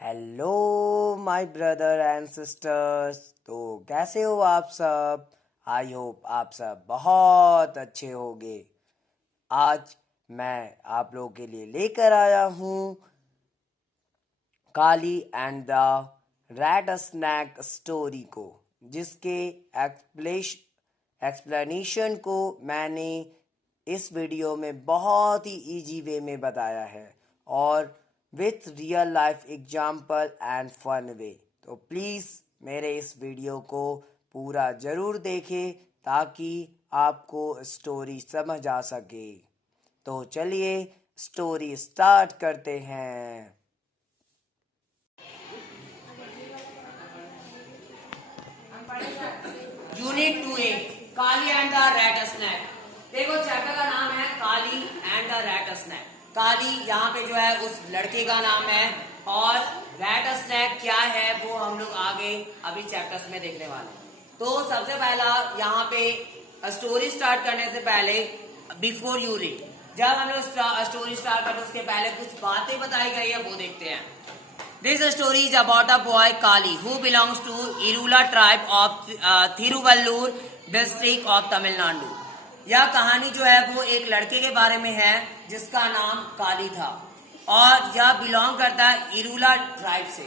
Hello my brother and sisters. तो कैसे हो आप सब? आई होप आप सब बहुत अच्छे होंगे। आज मैं आप लोगों के लिए लेकर आया हूँ Kali and the rat snake story को, जिसके एक्सप्लेनेशन को मैंने इस वीडियो में बहुत ही इजी वे में बताया है और with real life example and fun way. तो प्लीज़ मेरे इस वीडियो को पूरा ज़रूर देखें ताकि आपको स्टोरी समझ आ सके। तो चलिए स्टोरी स्टार्ट करते हैं। Unit 2A Kali and the rat snake. देखो चैप्टर का नाम है Kali and the rat snake. Kali यहाँ पे जो है उस लड़के का नाम है और रैट स्नैक क्या है वो हम लोग आगे अभी चैप्टर्स में देखने वाले हैं। तो सबसे पहला यहाँ पे स्टोरी स्टार्ट करने से पहले बिफोर यू रीड, जब हम लोग स्टोरी स्टार्ट करते उसके पहले कुछ बातें बताई गई है वो देखते हैं। This story is about a boy Kali who belongs to Irula tribe of Thiruvallur district of Tamil Nadu। यह कहानी जो है वो एक लड़के के बारे में है जिसका नाम काली था और यह बिलोंग करता है इरूला ट्राइब से।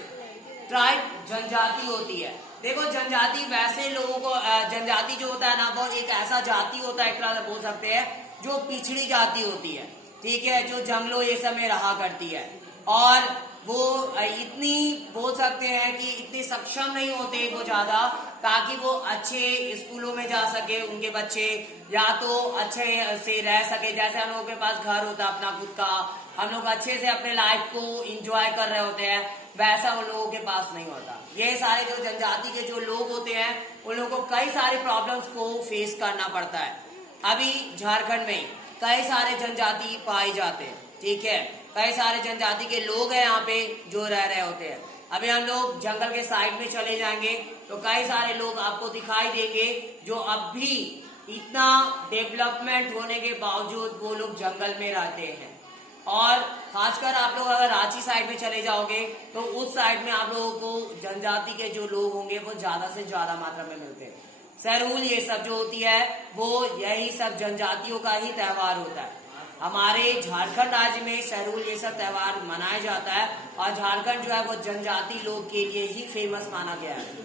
ट्राइब जनजाति होती है। देखो जनजाति वैसे लोगों को जनजाति जो होता है ना वो एक ऐसा जाति होता है, एक तरह से बोल सकते हैं जो पिछड़ी जाति होती है, ठीक है, जो जंगलों ये सब में रहा करती है और वो इतनी बोल सकते हैं कि इतनी सक्षम नहीं होते वो ज्यादा ताकि वो अच्छे स्कूलों में जा सके, उनके बच्चे या तो अच्छे से रह सके। जैसे हम लोगों के पास घर होता है अपना खुद का, हम लोग अच्छे से अपने लाइफ को एंजॉय कर रहे होते हैं, वैसा उन लोगों के पास नहीं होता। ये सारे जो जनजाति के जो लोग होते हैं उन लोगों को कई सारे प्रॉब्लम्स को फेस करना पड़ता है। अभी झारखंड में कई सारे जनजाति पाए जाते हैं, ठीक है, कई सारे जनजाति के लोग हैं यहाँ पे जो रह रहे होते हैं। अभी हम लोग जंगल के साइड में चले जाएंगे तो कई सारे लोग आपको दिखाई देंगे जो अब भी इतना डेवलपमेंट होने के बावजूद वो लोग जंगल में रहते हैं। और खासकर आप लोग अगर रांची साइड में चले जाओगे तो उस साइड में आप लोगों को जनजाति के जो लोग होंगे वो ज्यादा से ज्यादा मात्रा में मिलते हैं। सहरूल ये सब जो होती है वो यही सब जनजातियों का ही त्योहार होता है। हमारे झारखंड राज्य में सहरूल ये सब त्योहार मनाया जाता है और झारखंड जो है वो जनजाति लोग के लिए ही फेमस माना गया है।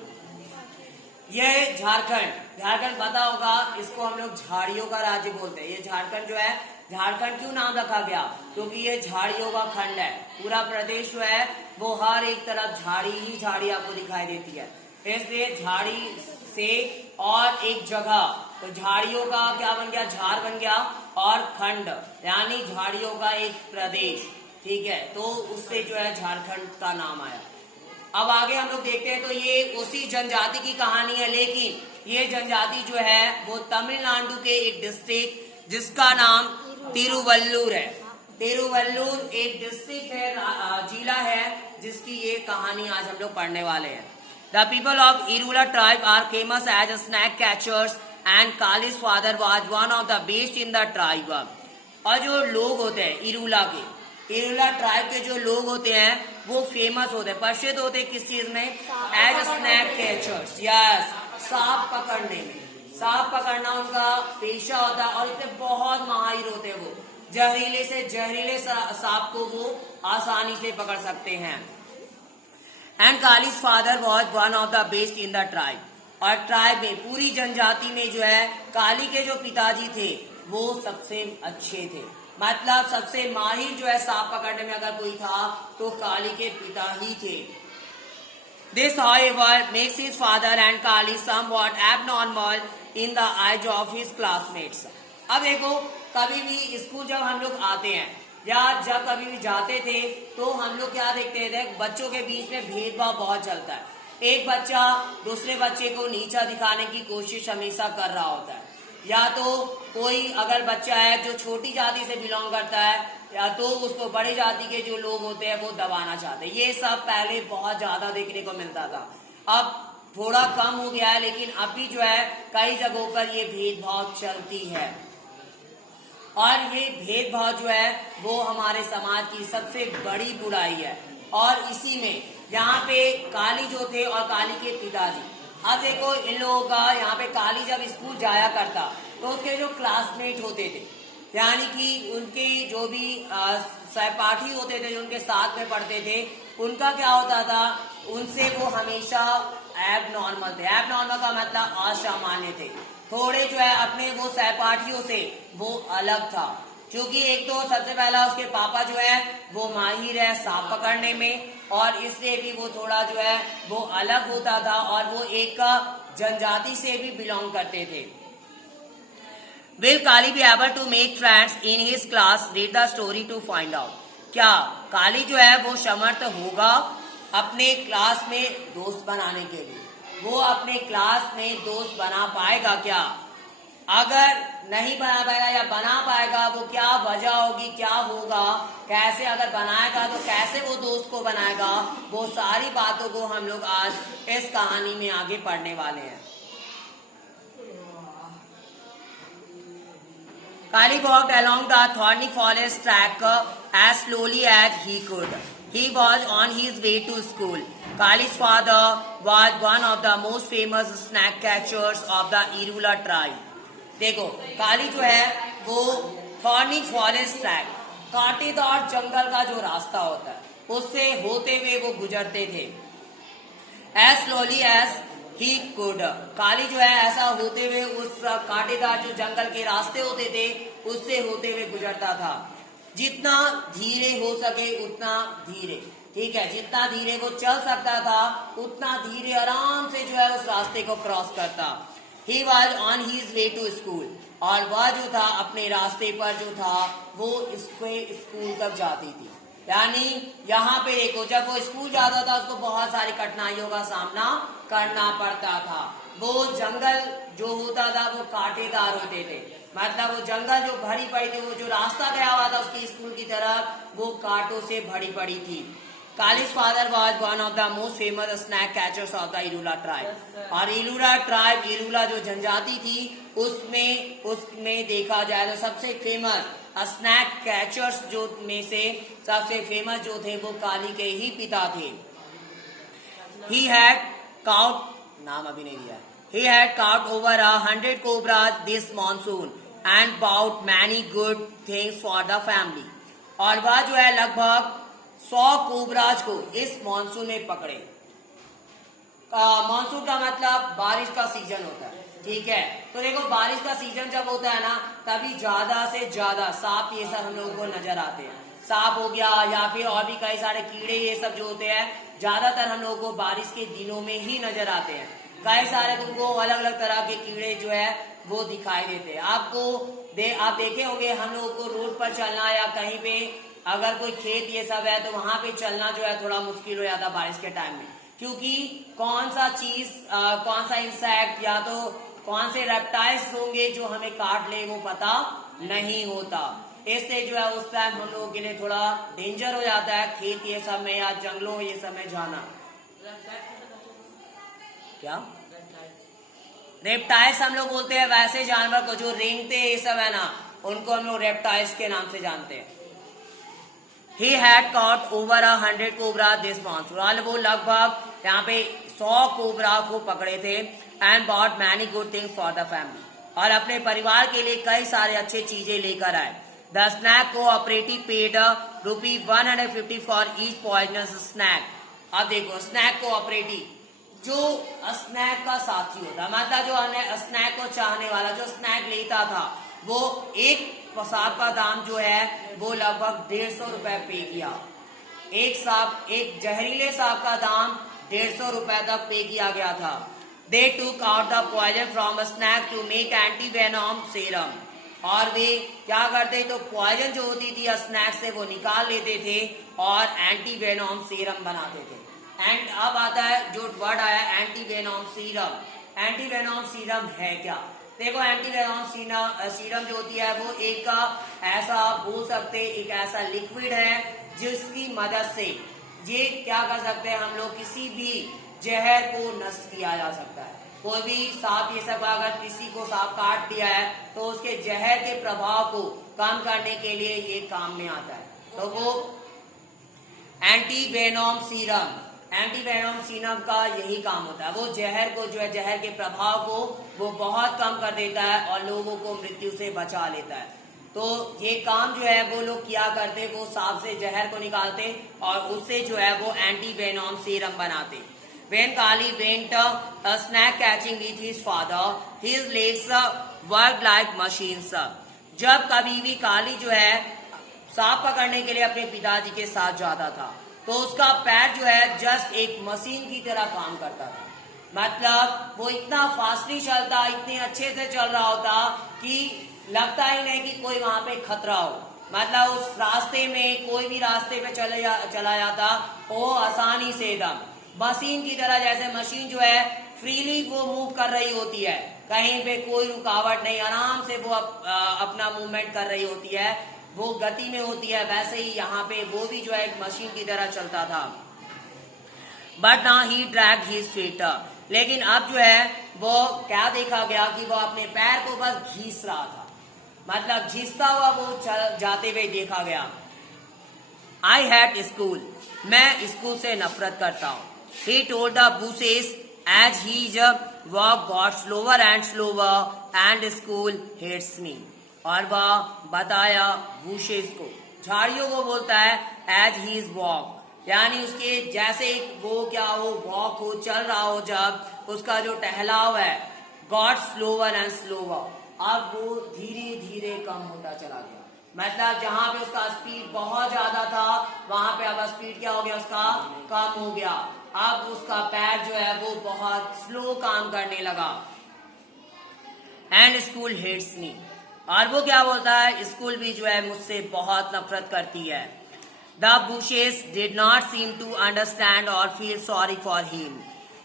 ये झारखंड पता होगा, इसको हम लोग झाड़ियों का राज्य बोलते हैं। ये झारखंड जो है, झारखंड क्यों नाम रखा गया? क्योंकि ये झाड़ियों का खंड है। पूरा प्रदेश जो है वो हर एक तरफ झाड़ी ही झाड़ी आपको दिखाई देती है, इसलिए झाड़ी से और एक जगह तो झाड़ियों का क्या बन गया, झाड़ बन गया और खंड यानी झाड़ियों का एक प्रदेश, ठीक है, तो उससे जो है झारखंड का नाम आया। अब आगे हम लोग देखते हैं तो ये उसी जनजाति की कहानी है, लेकिन ये जनजाति जो है वो तमिलनाडु के एक डिस्ट्रिक्ट जिसका नाम तिरुवल्लुर है। तिरुवल्लुर एक डिस्ट्रिक्ट है, जिला है, जिसकी ये कहानी आज हम लोग पढ़ने वाले हैं। The people of Irula tribe are famous as snack catchers and Kali's father was one of the best in the tribe। और जो लोग होते हैं इरूला ट्राइब के जो लोग होते हैं वो फेमस होते हैं, प्रसिद्ध होते हैं किस चीज में? As snack catchers. यस, सांप पकड़ने में। सांप पकड़ना उनका पेशा होता है और इतने बहुत माहिर होते हैं वो, जहरीले से जहरीले सांप को वो आसानी से पकड़ सकते हैं। And kalij father was one of the best in the tribe. और ट्राइब में पूरी जनजाति में जो है काली के जो पिताजी थे वो सबसे अच्छे थे, मतलब सबसे माहिर जो है सांप पकड़ने में अगर कोई था तो काली के पिता ही थे। This however makes his father and Kali somewhat abnormal in the eyes of his classmates. अब देखो, कभी भी स्कूल जब हम लोग आते हैं या जब कभी भी जाते थे तो हम लोग क्या देखते थे, बच्चों के बीच में भेदभाव बहुत चलता है। एक बच्चा दूसरे बच्चे को नीचा दिखाने की कोशिश हमेशा कर रहा होता है, या तो कोई अगर बच्चा है जो छोटी जाति से बिलोंग करता है या तो उसको बड़ी जाति के जो लोग होते हैं वो दबाना चाहते हैं। ये सब पहले बहुत ज्यादा देखने को मिलता था, अब थोड़ा कम हो गया है, लेकिन अभी जो है कई जगहों पर ये भेदभाव चलती है। और ये भेदभाव जो है वो हमारे समाज की सबसे बड़ी बुराई है। और इसी में यहाँ पे काली जो थे और काली के पिताजी, अब देखो इन लोगों का यहाँ पे काली जब स्कूल जाया करता तो उसके जो क्लासमेट होते थे, यानी कि उनके जो भी सहपाठी होते थे जो उनके साथ में पढ़ते थे, उनका क्या होता था, उनसे वो हमेशा एब नॉर्मल थे। एब नॉर्मल का मतलब असामान्य थे, थोड़े जो है अपने वो सहपाठियों से वो अलग था। क्योंकि एक तो सबसे पहला उसके पापा जो है वो माहिर है सांप पकड़ने में, और इसलिए भी वो थोड़ा जो है वो अलग होता था और वो एक जनजाति से भी बिलोंग करते थे। Will Kali be able to make friends in his class? Read the story to find out. क्या काली जो है वो समर्थ होगा अपने क्लास में दोस्त बनाने के लिए? वो अपने क्लास में दोस्त बना पाएगा क्या? अगर नहीं बना पाएगा या बना पाएगा, वो क्या वजह होगी, क्या होगा, कैसे अगर बनाएगा तो कैसे वो दोस्त को बनाएगा, वो सारी बातों को हम लोग आज इस कहानी में आगे पढ़ने वाले हैं। Kali walked along the thorny forest track as slowly as he could. He was on his way to school. Kali's father was one of the most famous snack catchers of the Irula tribe. देखो काली जो है वो thorny forest track, कांटेदार जंगल का जो रास्ता होता है उससे होते हुए वो गुजरते थे। As slowly as he could, Kali जो है ऐसा होते हुए उस कांटेदार जो जंगल के रास्ते होते थे उससे होते हुए गुजरता था। जितना धीरे हो सके उतना धीरे, ठीक है, जितना धीरे वो चल सकता था उतना धीरे आराम से जो है उस रास्ते को क्रॉस करता। He was on his way to school, और वह जो था अपने रास्ते पर जो था वो इसके स्कूल तक जाती थी। यानी यहाँ पे देखो जब वो स्कूल जाता था उसको बहुत सारी कठिनाइयों का सामना करना पड़ता था। वो जंगल जो होता था वो कांटेदार होते थे, मतलब वो जंगल जो भरी पड़ी थी, वो जो रास्ता गया हुआ था उसके स्कूल की तरफ वो कांटों से भरी पड़ी थी। Kali's father was one of the most famous snack catchers of the Irula tribe. और इलूरा ट्राइब, इलूला जो जनजाति थी उसमें देखा जाए तो सबसे फेमस स्नैक कैचर्स जो में से सबसे फेमस जो थे वो काली के ही पिता थे। He had caught, नाम अभी नहीं दिया, he had caught over 100 cobras this monsoon and bought many good things for the family. और वह जो है लगभग 100 कोबराज को इस मॉनसून में पकड़े। मॉनसून का मतलब बारिश का सीजन होता है, ठीक है। तो देखो बारिश का सीजन जब होता है ना तभी ज्यादा से ज्यादा सांप ये सब हम लोगों को नजर आते हैं। सांप हो गया या फिर और भी कई सारे कीड़े ये सब जो होते हैं ज्यादातर हम लोगों को बारिश के दिनों में ही नजर आते हैं। कई सारे तुमको अलग अलग तरह के कीड़े जो है वो दिखाई देते हैं। आप देखे होंगे हम लोगों को रोड पर चलना या कहीं पे अगर कोई खेत ये सब है तो वहां पे चलना जो है थोड़ा मुश्किल हो जाता है बारिश के टाइम में, क्योंकि कौन सा चीज कौन सा इंसेक्ट या तो कौन से रेप्टाइल्स होंगे जो हमें काट ले वो पता नहीं होता। इससे जो है उस टाइम हम लोगों के लिए थोड़ा डेंजर हो जाता है खेत ये सब में या जंगलों ये सब में जाना। क्या रेप्टाइल्स हम लोग बोलते हैं वैसे जानवर को जो रेंगते ये सब है ना, उनको हम लोग रेप्टाइल्स के नाम से जानते हैं। He had caught over 100 cobra this monsoon. और वो लगभग यहाँ पे 100 कोबरा को पकड़े थे and bought many good things for the family. और अपने परिवार के लिए कई सारे अच्छे चीजें लेकर आए। The snack cooperative paid ₹150 for each poisonous snack. अब देखो स्नैक कोऑपरेटिव जो स्नैक का साथी होता, मतलब जो स्नैक को चाहने वाला जो स्नैक लेता था वो एक सांप का दाम जो है वो लगभग 150 रुपए पे किया। एक जहरीले सांप का दाम 150 रुपए तक पे किया गया था। They took out the poison from a snake to make anti-venom serum. और वे क्या करते तो पॉइजन जो होती थी स्नैक से वो निकाल लेते थे और एंटी वेनोम सीरम बनाते थे। एंड अब आता है जो वर्ड आया anti Venom serum. Anti Venom serum है क्या? देखो एंटी वेनोम सीरम जो होती है वो एक ऐसा बोल सकते एक ऐसा लिक्विड है जिसकी मदद से ये क्या कर सकते हैं हम लोग किसी भी जहर को नष्ट किया जा सकता है। कोई भी सांप ये सब अगर किसी को सांप काट दिया है तो उसके जहर के प्रभाव को कम करने के लिए ये काम में आता है। तो वो anti Venom serum. Anti Venom serum का यही काम होता है, वो जहर को जो है, जहर के प्रभाव को वो बहुत कम कर देता है और लोगों को मृत्यु से बचा लेता है। तो ये काम जो है वो लोग किया करते, वो सांप से जहर को निकालते और उससे जो है वो एंटी वेनोम सीरम बनाते। When Kali went a snack catching with his father, his legs worked like machines. जब कभी भी काली जो है सांप पकड़ने के लिए अपने पिताजी के साथ जाता था तो उसका पैर जो है जस्ट एक मशीन की तरह काम करता था। मतलब वो इतना फास्टली चलता, इतने अच्छे से चल रहा होता कि लगता ही नहीं कि कोई वहां पे खतरा हो। मतलब उस रास्ते में कोई भी रास्ते पे चला जाता वो आसानी से एकदम मशीन की तरह, जैसे मशीन जो है फ्रीली वो मूव कर रही होती है, कहीं पे कोई रुकावट नहीं, आराम से वो अपना मूवमेंट कर रही होती है, वो गति में होती है। वैसे ही यहाँ पे वो भी जो है एक मशीन की तरह चलता था। बट ना ही ड्रैग हिज फीट, लेकिन अब जो है वो क्या देखा गया कि वो अपने पैर को बस घीस रहा था, मतलब घिसता हुआ वो जाते हुए देखा गया। आई हैट स्कूल, मैं स्कूल से नफरत करता हूँ। He told the bushes as his walk got slower and slower and school hates me. और वह बताया bushes को, झाड़ियों को बोलता है as his walk, यानी उसके जैसे वो क्या हो वॉक हो, चल रहा हो, जब उसका जो टहलाव है got slower and slower, अब वो धीरे धीरे कम होता चला गया। मतलब जहां पे उसका स्पीड बहुत ज्यादा था वहां पे अब स्पीड क्या हो गया, उसका कम हो गया। अब उसका पैर जो है वो बहुत स्लो काम करने लगा। एंड स्कूल हेट्स मी, और वो क्या बोलता है, स्कूल भी जो है मुझसे बहुत नफरत करती है। The bushes did not seem to understand और feel sorry for him.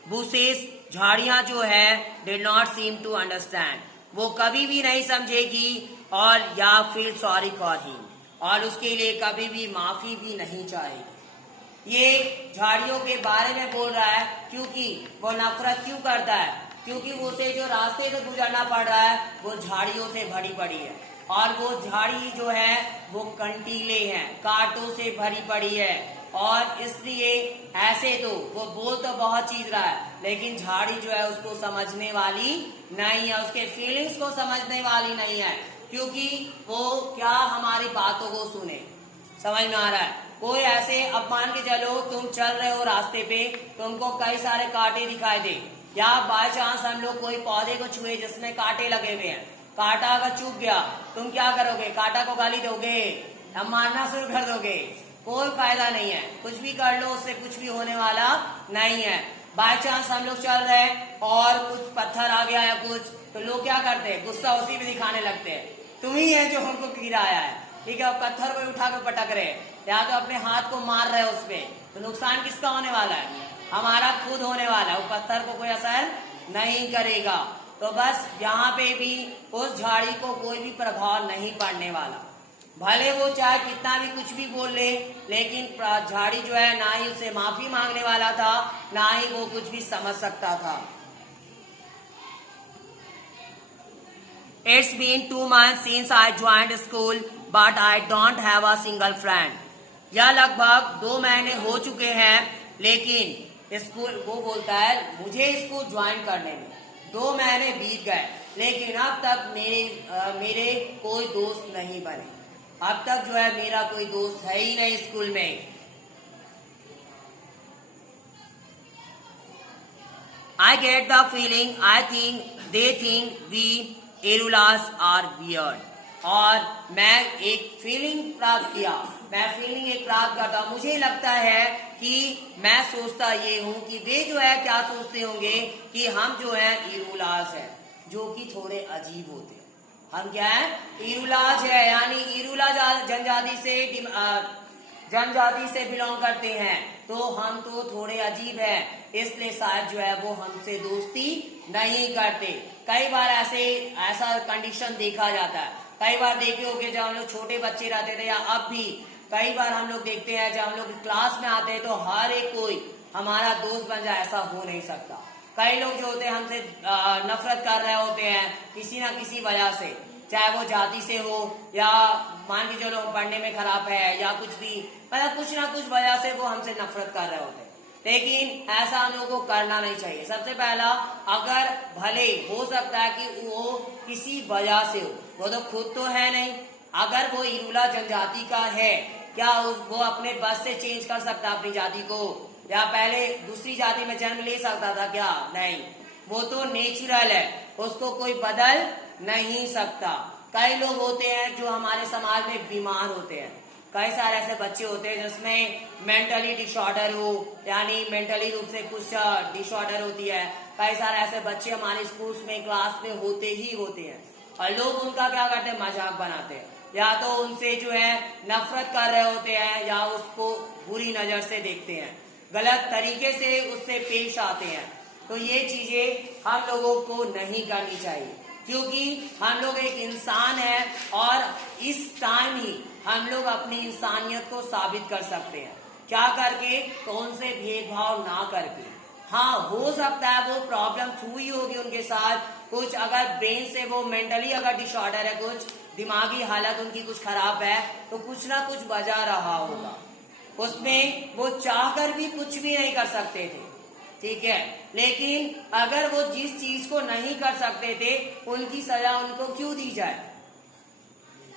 Bushes झाड़ियां जो है did not seem to understand, वो कभी भी नहीं समझेगी और या फील सॉरी फॉर हिम, और उसके लिए कभी भी माफी भी नहीं चाहेगी। ये झाड़ियों के बारे में बोल रहा है क्योंकि वो नफरत क्यों करता है, क्योंकि उसे जो रास्ते से गुजरना पड़ रहा है वो झाड़ियों से भरी पड़ी है, और वो झाड़ी जो है वो कंटीले हैं, कांटों से भरी पड़ी है, और इसलिए ऐसे तो वो बोल तो बहुत चीज रहा है लेकिन झाड़ी जो है उसको समझने वाली नहीं है, उसके फीलिंग्स को समझने वाली नहीं है, क्योंकि वो क्या हमारी बातों को सुने। समझ में आ रहा है? कोई ऐसे, अब मान के चलो तुम चल रहे हो रास्ते पे, तुमको कई सारे कांटे दिखाई दे, या बाय चांस हम लोग कोई पौधे को छुए जिसमें कांटे लगे हुए हैं, कांटा अगर चुभ गया तुम क्या करोगे, कांटा को गाली दोगे, अब मारना शुरू कर दोगे, कोई फायदा नहीं है, कुछ भी कर लो उससे कुछ भी होने वाला नहीं है। बाय चांस हम लोग चल रहे हैं और कुछ पत्थर आ गया या कुछ, तो लोग क्या करते हैं, गुस्सा उसी पे दिखाने लगते हैं, तुम ही है जो हमको गिराया है, ठीक है, पत्थर को उठा कर पटक रहे या तो अपने हाथ को मार रहे उस पे, तो नुकसान किसका होने वाला है, हमारा खुद होने वाला है, वो पत्थर को कोई असर नहीं करेगा। तो बस यहाँ पे भी उस झाड़ी को कोई भी प्रभाव नहीं पड़ने वाला, भले वो चाहे कितना भी कुछ भी बोल ले, लेकिन झाड़ी जो है ना ही उसे माफी मांगने वाला था, ना ही वो कुछ भी समझ सकता था। It's been 2 months since I joined school, but I don't have a single friend. यह लगभग 2 महीने हो चुके हैं, लेकिन स्कूल, वो बोलता है मुझे स्कूल ज्वाइन करने में 2 महीने बीत गए, लेकिन अब तक मेरे कोई दोस्त नहीं बने, अब तक जो है मेरा कोई दोस्त है ही नहीं स्कूल में। I get the feeling, I think they think we Irulas are weird, और मैं एक फीलिंग प्राप्त किया, मैं फीलिंग एक प्राप्त करता हूँ, मुझे लगता है कि मैं सोचता ये हूँ कि वे जो है क्या सोचते होंगे कि हम जो है इरुलास है, जो कि थोड़े अजीब होते हैं। हम क्या है, इरुलास है, यानी इरुला जनजाति से बिलोंग करते हैं, तो हम तो थोड़े अजीब है, इसलिए शायद जो है वो हमसे दोस्ती नहीं करते। कई बार ऐसा कंडीशन देखा जाता है, कई बार देखे होंगे जब हम लोग छोटे बच्चे रहते थे, या अब भी कई बार हम लोग देखते हैं जब हम लोग क्लास में आते हैं तो हर एक कोई हमारा दोस्त बन जाए, ऐसा हो नहीं सकता। कई लोग जो होते हैं हमसे नफरत कर रहे होते हैं किसी ना किसी वजह से, चाहे वो जाति से हो या मान के चलो पढ़ने में खराब है या कुछ भी, मतलब कुछ ना कुछ वजह से वो हमसे नफरत कर रहे होते हैं। लेकिन ऐसा हम लोगों को करना नहीं चाहिए। सबसे पहला, अगर भले हो सकता है कि वो किसी वजह से हो, वो तो खुद तो है नहीं, अगर वो इरूला जनजाति का है, क्या वो अपने बस से चेंज कर सकता है अपनी जाति को, या पहले दूसरी जाति में जन्म ले सकता था क्या? नहीं, वो तो नेचुरल है, उसको कोई बदल नहीं सकता। कई लोग होते हैं जो हमारे समाज में बीमार होते हैं, कई सारे ऐसे बच्चे होते हैं जिसमें मेंटली डिसऑर्डर हो, यानी मेंटली रूप से कुछ डिसऑर्डर होती है। कई सारे ऐसे बच्चे हमारे स्कूल्स में क्लास में होते ही होते हैं, और लोग उनका क्या करते हैं, मजाक बनाते हैं, या तो उनसे जो है नफरत कर रहे होते हैं, या उसको बुरी नजर से देखते हैं, गलत तरीके से उससे पेश आते हैं। तो ये चीजें हम लोगों को नहीं करनी चाहिए, क्योंकि हम लोग एक इंसान है और इस टाइम ही हम लोग अपनी इंसानियत को साबित कर सकते हैं। क्या करके? तो उनसे भेदभाव ना करके। हाँ, हो सकता है वो प्रॉब्लम हुई होगी उनके साथ कुछ, अगर ब्रेन से वो मेंटली अगर डिसऑर्डर है, कुछ दिमागी हालत उनकी कुछ खराब है, तो कुछ ना कुछ वजह रहा होगा, उसमें वो चाहकर भी कुछ भी नहीं कर सकते थे, ठीक है। लेकिन अगर वो जिस चीज को नहीं कर सकते थे, उनकी सजा उनको क्यों दी जाए?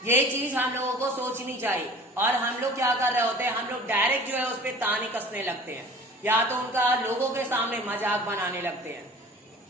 ये चीज हम लोगों को सोचनी चाहिए। और हम लोग क्या कर रहे होते हैं, हम लोग डायरेक्ट जो है उस पर ताने कसने लगते हैं, या तो उनका लोगों के सामने मजाक बनाने लगते हैं,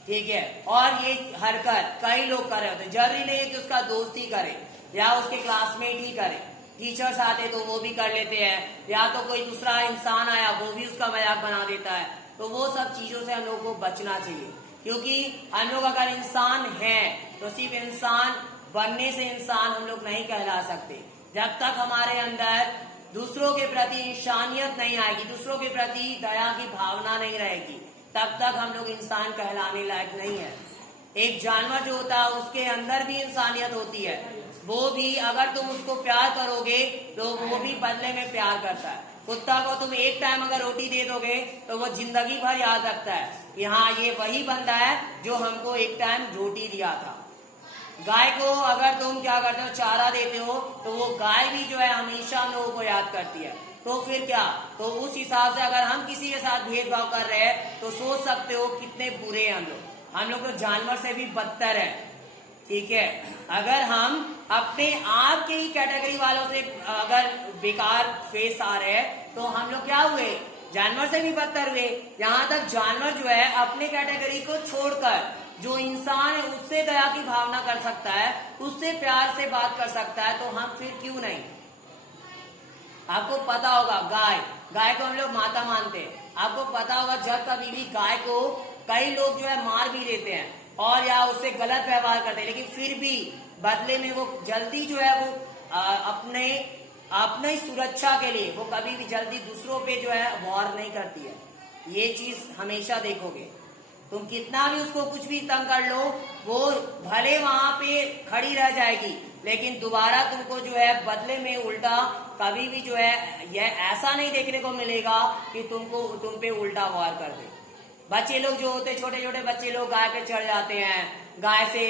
ठीक है। और ये हरकत कई लोग कर रहे होते हैं, जरूरी नहीं है कि उसका दोस्त ही करे या उसके क्लासमेट ही करे, टीचर्स आते तो वो भी कर लेते हैं, या तो कोई दूसरा इंसान आया वो भी उसका मजाक बना देता है। तो वो सब चीजों से हम लोग को बचना चाहिए, क्योंकि हम लोग अगर इंसान हैं तो सिर्फ इंसान बनने से इंसान हम लोग नहीं कहला सकते। जब तक हमारे अंदर दूसरों के प्रति इंसानियत नहीं आएगी, दूसरों के प्रति दया की भावना नहीं रहेगी, तब तक हम लोग इंसान कहलाने लायक नहीं है। एक जानवर जो होता है उसके अंदर भी इंसानियत होती है, वो भी अगर तुम उसको प्यार करोगे तो वो भी बदले में प्यार करता है। कुत्ता को तुम एक टाइम अगर रोटी दे दोगे तो वो जिंदगी भर याद रखता है कि हाँ, ये वही बंदा है जो हमको एक टाइम रोटी दिया था। गाय को अगर तुम क्या करते हो, चारा देते हो, तो वो गाय भी जो है हमेशा हम लोगों को याद करती है। तो फिर क्या, तो उस हिसाब से अगर हम किसी के साथ भेदभाव कर रहे हैं तो सोच सकते हो कितने बुरे हैं हम लोग तो जानवर से भी बदतर है, ठीक है। अगर हम अपने आप के ही कैटेगरी वालों से अगर बेकार फेस आ रहे हैं तो हम लोग क्या हुए, जानवर से भी बदतर हुए। यहाँ तक जानवर जो है अपने कैटेगरी को छोड़कर जो इंसान है उससे दया की भावना कर सकता है, उससे प्यार से बात कर सकता है, तो हम फिर क्यों नहीं। आपको पता होगा गाय को हम लोग माता मानते हैं। आपको पता होगा जब कभी भी गाय को कई लोग जो है मार भी देते हैं और या उससे गलत व्यवहार करते हैं, लेकिन फिर भी बदले में वो जल्दी जो है वो अपने सुरक्षा के लिए वो कभी भी जल्दी दूसरों पे जो है वॉर नहीं करती है। ये चीज हमेशा देखोगे, तुम कितना भी उसको कुछ भी तंग कर लो, वो भले वहां पे खड़ी रह जाएगी, लेकिन दोबारा तुमको जो है बदले में उल्टा कभी भी जो है यह ऐसा नहीं देखने को मिलेगा कि तुम पे उल्टा वार कर दे। बच्चे लोग जो होते, छोटे छोटे बच्चे लोग गाय पे चढ़ जाते हैं, गाय से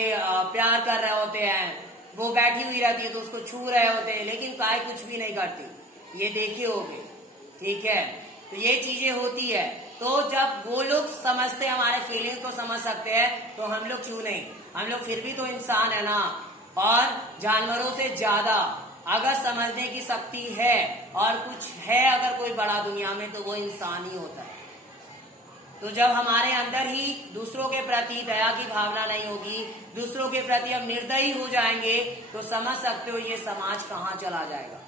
प्यार कर रहे होते हैं, वो बैठी हुई रहती है तो उसको छू रहे होते हैं, लेकिन गाय कुछ भी नहीं करती, ये देखे होगे, ठीक है। तो ये चीजें होती है। तो जब वो लोग समझते, हमारे फीलिंग्स को समझ सकते हैं, तो हम लोग क्यों नहीं, हम लोग फिर भी तो इंसान है ना। और जानवरों से ज्यादा अगर समझने की शक्ति है और कुछ है अगर कोई बड़ा दुनिया में, तो वो इंसान ही होता है। तो जब हमारे अंदर ही दूसरों के प्रति दया की भावना नहीं होगी, दूसरों के प्रति हम निर्दयी हो जाएंगे, तो समझ सकते हो ये समाज कहाँ चला जाएगा।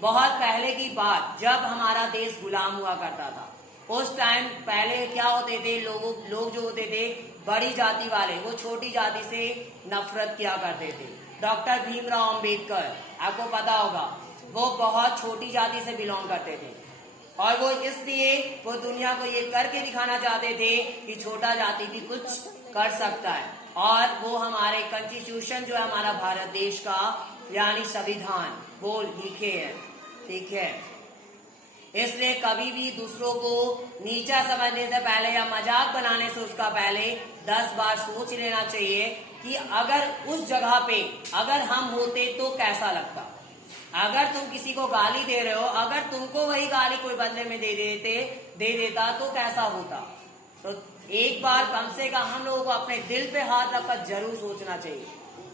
बहुत पहले की बात, जब हमारा देश गुलाम हुआ करता था, उस टाइम पहले क्या होते थे, लोग जो होते थे बड़ी जाति वाले, वो छोटी जाति से नफरत किया करते थे। डॉक्टर भीमराव अंबेडकर, आपको पता होगा, वो बहुत छोटी जाति से बिलोंग करते थे, और वो इसलिए वो दुनिया को ये करके दिखाना चाहते थे कि छोटा जाति भी कुछ कर सकता है। और वो हमारे कॉन्स्टिट्यूशन जो है हमारा भारत देश का, यानी संविधान, वो लिखे हैं, ठीक है। इसलिए कभी भी दूसरों को नीचा समझने से पहले या मजाक बनाने से उसका पहले 10 बार सोच लेना चाहिए कि अगर उस जगह पे अगर हम होते तो कैसा लगता। अगर तुम किसी को गाली दे रहे हो, अगर तुमको वही गाली कोई बदले में दे देता तो कैसा होता। तो एक बार कम से कम हम लोगों को अपने दिल पे हाथ रखकर जरूर सोचना चाहिए।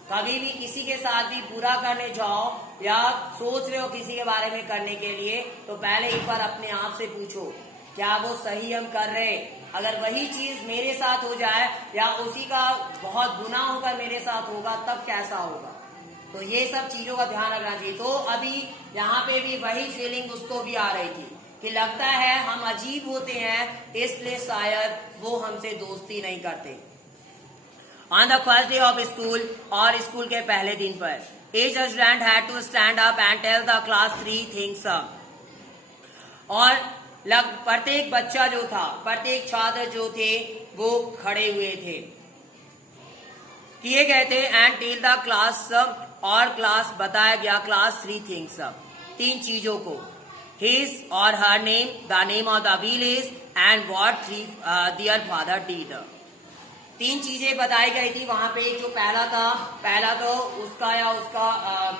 कभी भी किसी के साथ भी बुरा करने जाओ या सोच रहे हो किसी के बारे में करने के लिए, तो पहले एक बार अपने आप से पूछो क्या वो सही हम कर रहे। अगर वही चीज मेरे साथ हो जाए या उसी का बहुत गुनाह होकर मेरे साथ होगा तब कैसा होगा। तो ये सब चीजों का ध्यान रखना चाहिए। तो अभी यहाँ पे भी वही फीलिंग उसको भी आ रही थी कि लगता है हम अजीब होते हैं, इसलिए शायद वो हमसे दोस्ती नहीं करते। On the first day of school, और स्कूल के पहले दिन पर, each student had to stand up and tell the class 3 things. और प्रत्येक बच्चा जो था, प्रत्येक छात्र जो थे वो खड़े हुए थे, किए गए थे एंड टेल द क्लास, और क्लास बताया गया क्लास 3 थिंग्स, 3 चीजों को, हिज और her name, the name of the village and what their father did. 3 चीजें बताई गई थी वहां पे। जो पहला तो उसका या उसका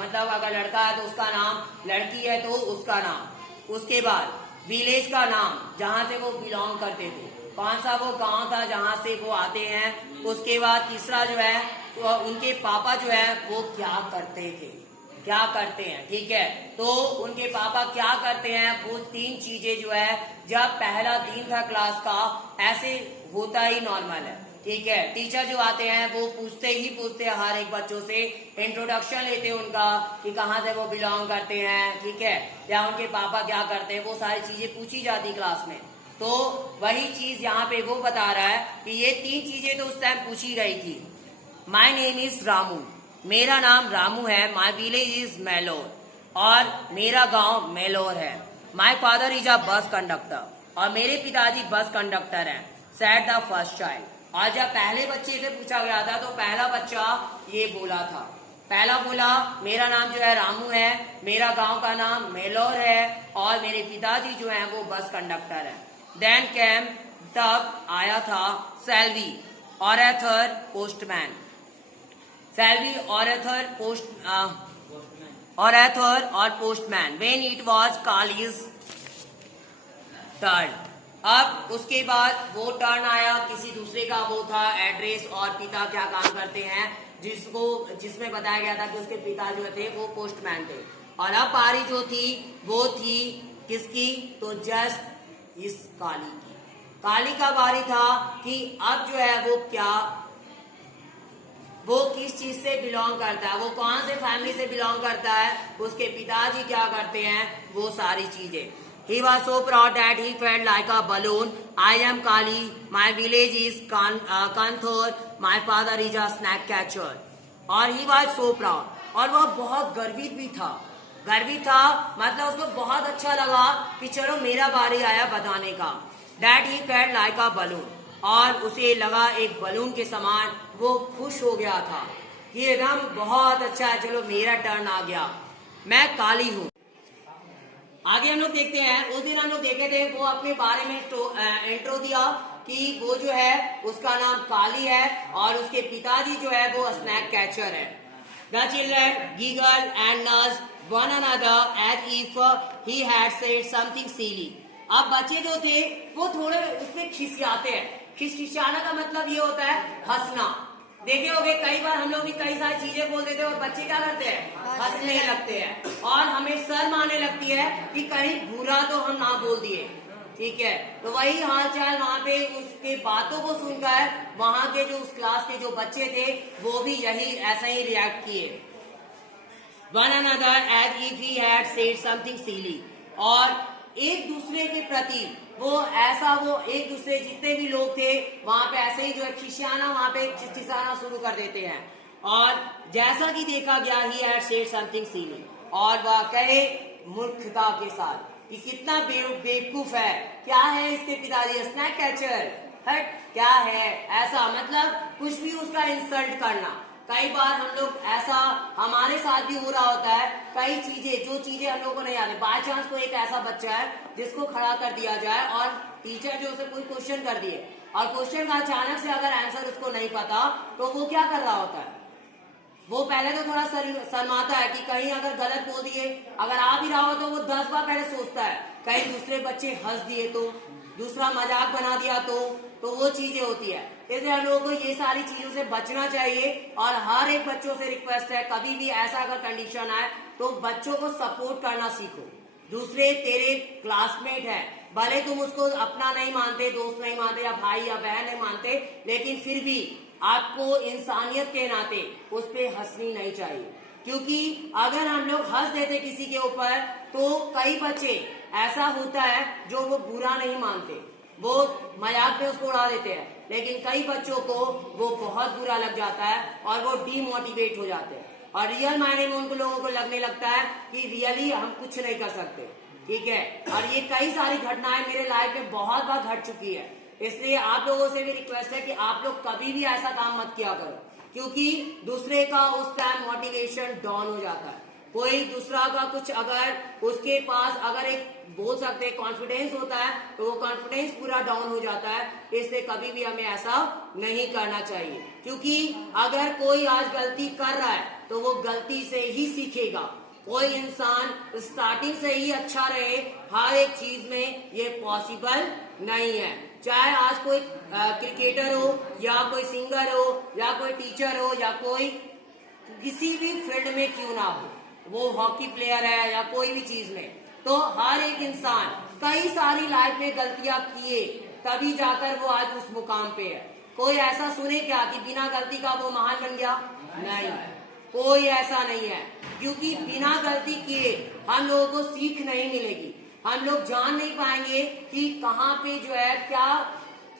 मतलब अगर लड़का है तो उसका नाम, लड़की है तो उसका नाम, उसके बाद विलेज का नाम जहां से वो बिलोंग करते थे, कौन सा वो गांव था जहां से वो आते हैं, उसके बाद तीसरा जो है तो उनके पापा जो है वो क्या करते थे, क्या करते हैं, ठीक है। तो उनके पापा क्या करते हैं, वो 3 चीजें जो है, जब पहला दिन था क्लास का, ऐसे होता ही नॉर्मल है, ठीक है। टीचर जो आते हैं वो पूछते हैं हर एक बच्चों से, इंट्रोडक्शन लेते हैं उनका कि कहाँ से वो बिलोंग करते हैं, ठीक है, या उनके पापा क्या करते हैं, वो सारी चीजें पूछी जाती क्लास में। तो वही चीज यहाँ पे वो बता रहा है कि ये 3 चीजें तो उस टाइम पूछी गई थी। माई नेम इज रामू, मेरा नाम रामू है। माई विलेज इज मेलोर, और मेरा गांव मेलोर है। My father is a bus conductor, और मेरे पिताजी बस कंडक्टर हैं। सेड द फर्स्ट चाइल्ड, और जब पहले बच्चे से पूछा गया था तो पहला बच्चा ये बोला था, पहला बोला मेरा नाम जो है रामू है, मेरा गांव का नाम मेलोर है, और मेरे पिताजी जो हैं वो बस कंडक्टर हैं। देन कैम, तब आया था सेल्वी, ऑरेथर, पोस्टमैन। सेल्वी, ऑरेथर, ऑरेथर और postman. When it was kalij turn, अब उसके बाद वो टर्न आया किसी दूसरे का, वो था एड्रेस और पिता क्या काम करते हैं, जिसमें बताया गया था कि उसके पिता जो थे वो पोस्टमैन थे। और अब पारी जो थी वो थी किसकी, तो जस्ट इस काली की। काली का बारी था कि अब जो है वो किस चीज से बिलोंग करता है, वो कौन से फैमिली से बिलोंग करता है, उसके पिताजी क्या करते हैं, वो सारी चीजें। He was so proud that he felt like a balloon. I am Kali. My village is Kanthor. My father is a snack catcher. और he was so proud. और वह बहुत गर्वित भी था। गर्वित था मतलब उसको बहुत अच्छा लगा कि चलो मेरा बारी आया बताने का। That he felt like a balloon. और उसे लगा एक बलून के समान, वो खुश हो गया था कि एकदम बहुत अच्छा है, चलो मेरा टर्न आ गया, मैं काली हूँ। आगे हम लोग देखते हैं, उस दिन हम लोग देखे थे वो अपने बारे में इंट्रो दिया कि वो जो है उसका नाम काली है और उसके पिताजी जो है वो स्नैक कैचर है। The children giggle and nudge one another as if he had said something silly. अब बच्चे जो थे वो थोड़े उसमें खिसियाते हैं। खिसियाना का मतलब ये होता है हंसना। देखे होंगे कई बार हम लोग भी कई सारी चीजें बोल देते हैं और बच्चे क्या करते हैं, हंसने लगते हैं और हमें शर्म आने लगती है कि कहीं बुरा तो हम ना बोल दिए, ठीक है। तो वही हाल चाल वहाँ पे उसके बातों को सुनकर वहाँ के जो उस क्लास के जो बच्चे थे वो भी यही ऐसा ही रिएक्ट किए। One another as if he had said something silly, और एक दूसरे के प्रति वो एक दूसरे जितने भी लोग थे वहां पे ऐसे ही जो है खिसियाना, वहां पे खिसियाना शुरू कर देते हैं। और जैसा कि देखा गया ही हैड सेड समथिंग सीली, और वह कहे मूर्खता के साथ कि कितना बेवकूफ है, क्या है इसके पिताजी स्नैक कैचर, हट क्या है, ऐसा मतलब कुछ भी उसका इंसल्ट करना। कई बार हम लोग ऐसा हमारे साथ भी हो रहा होता है, कई चीजें जो चीजें हम लोगों को नहीं आती, बाय चांस कोई एक ऐसा बच्चा है जिसको खड़ा कर दिया जाए और टीचर जो उसे कोई क्वेश्चन कर दिए और क्वेश्चन का अचानक से अगर आंसर उसको नहीं पता तो वो क्या कर रहा होता है, वो पहले तो थोड़ा शर्माता है कि कहीं अगर गलत बोल दिए, अगर आ भी रहा हो तो वो 10 बार पहले सोचता है, कहीं दूसरे बच्चे हंस दिए तो, दूसरा मजाक बना दिया तो वो चीजें होती है। इसलिए हम लोगों को ये सारी चीजों से बचना चाहिए और हर एक बच्चों से रिक्वेस्ट है, कभी भी ऐसा अगर कंडीशन आए तो बच्चों को सपोर्ट करना सीखो। दूसरे तेरे क्लासमेट है, भले तुम उसको अपना नहीं मानते, दोस्त नहीं मानते या भाई या बहन नहीं मानते, लेकिन फिर भी आपको इंसानियत के नाते उस पर हंसनी नहीं चाहिए, क्योंकि अगर हम लोग हंस देते किसी के ऊपर तो कई बच्चे ऐसा होता है जो वो बुरा नहीं मानते, वो मजाक में उसको उड़ा देते हैं, लेकिन कई बच्चों को वो बहुत बुरा लग जाता है और वो डीमोटिवेट हो जाते हैं और रियल मायने में उनको लोगों को लगने लगता है कि रियली हम कुछ नहीं कर सकते। ठीक है, और ये कई सारी घटनाएं मेरे लाइफ में बहुत बार घट चुकी है। इसलिए आप लोगों से भी रिक्वेस्ट है कि आप लोग कभी भी ऐसा काम मत किया करो, क्योंकि दूसरे का उस टाइम मोटिवेशन डाउन हो जाता है। कोई दूसरा का कुछ अगर उसके पास अगर एक बोल सकते कॉन्फिडेंस होता है तो वो कॉन्फिडेंस पूरा डाउन हो जाता है। इसलिए कभी भी हमें ऐसा नहीं करना चाहिए, क्योंकि अगर कोई आज गलती कर रहा है तो वो गलती से ही सीखेगा। कोई इंसान स्टार्टिंग से ही अच्छा रहे हर एक चीज में ये पॉसिबल नहीं है। चाहे आज कोई क्रिकेटर हो या कोई सिंगर हो या कोई टीचर हो या कोई किसी भी फील्ड में क्यों ना हो, वो हॉकी प्लेयर है या कोई भी चीज में, तो हर एक इंसान कई सारी लाइफ में गलतियां किए तभी जाकर वो आज उस मुकाम पे है। कोई ऐसा सुने क्या कि बिना गलती का वो महान बन गया? नहीं, कोई ऐसा नहीं है, क्योंकि बिना गलती किए हम लोगों को सीख नहीं मिलेगी। हम लोग जान नहीं पाएंगे कि कहाँ पे जो है क्या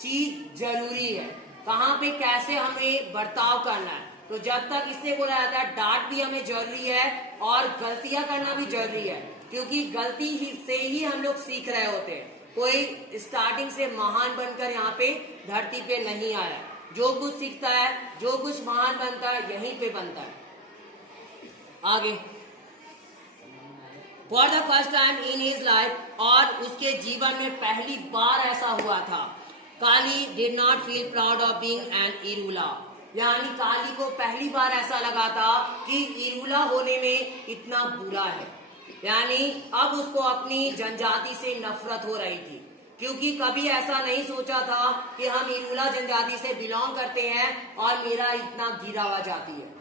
चीज जरूरी है, कहाँ पे कैसे हमें बर्ताव करना है। तो जब तक इससे बोला जाता है डांट भी हमें जरूरी है और गलतियां करना भी जरूरी है, क्योंकि गलती से ही हम लोग सीख रहे होते हैं। कोई स्टार्टिंग से महान बनकर यहाँ पे धरती पे नहीं आया। जो कुछ सीखता है, जो कुछ महान बनता है, यहीं पे बनता है। आगे for the first time in his life, और उसके जीवन में पहली बार ऐसा हुआ था, Kali did not feel proud of being an Irula, यानी काली को पहली बार ऐसा लगा था कि इरूला होने में इतना बुरा है। यानी अब उसको अपनी जनजाति से नफरत हो रही थी, क्योंकि कभी ऐसा नहीं सोचा था कि हम इरूला जनजाति से बिलोंग करते हैं और मेरा इतना गिरा हुआ जाति है।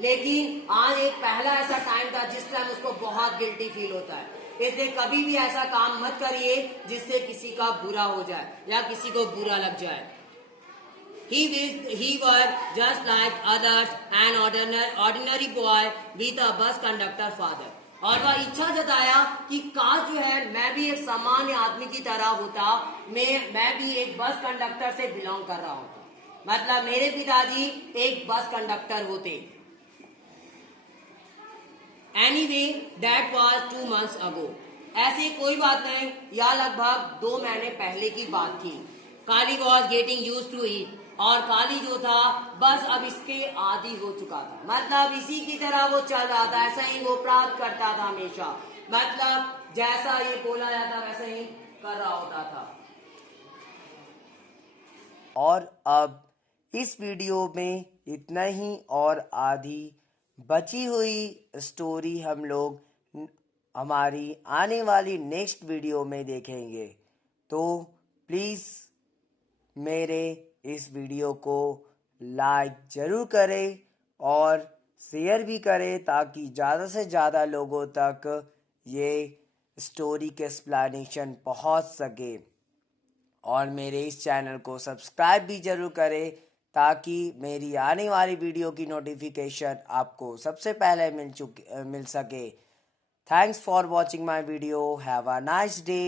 लेकिन आज एक पहला ऐसा टाइम था जिस टाइम उसको बहुत गिल्टी फील होता है। इसलिए कभी भी ऐसा काम मत करिए जिससे किसी का बुरा हो जाए या किसी को बुरा लग जाए। He was just like others, an ordinary boy with a bus conductor father. और वह इच्छा जताया कि काश जो है मैं भी एक सामान्य आदमी की तरह होता, मैं भी एक बस कंडक्टर से बिलोंग कर रहा होता, मतलब मेरे पिताजी एक बस कंडक्टर होते। Anyway, that was 2 months ago. ऐसी कोई बात नहीं, या लगभग 2 महीने पहले की बात थी। काली was getting used to it, और काली जो था बस अब इसके आदी हो चुका था, मतलब इसी की तरह वो चल रहा था, ऐसा ही वो प्राप्त करता था हमेशा, मतलब जैसा ये बोला जाता वैसे ही कर रहा होता था। और अब इस वीडियो में इतना ही, और आधी बची हुई स्टोरी हम लोग हमारी आने वाली नेक्स्ट वीडियो में देखेंगे। तो प्लीज़ मेरे इस वीडियो को लाइक ज़रूर करें और शेयर भी करें, ताकि ज़्यादा से ज़्यादा लोगों तक ये स्टोरी के एक्सप्लेनेशन पहुंच सके। और मेरे इस चैनल को सब्सक्राइब भी ज़रूर करें, ताकि मेरी आने वाली वीडियो की नोटिफिकेशन आपको सबसे पहले मिल सके। Thanks for watching my video. Have a nice day.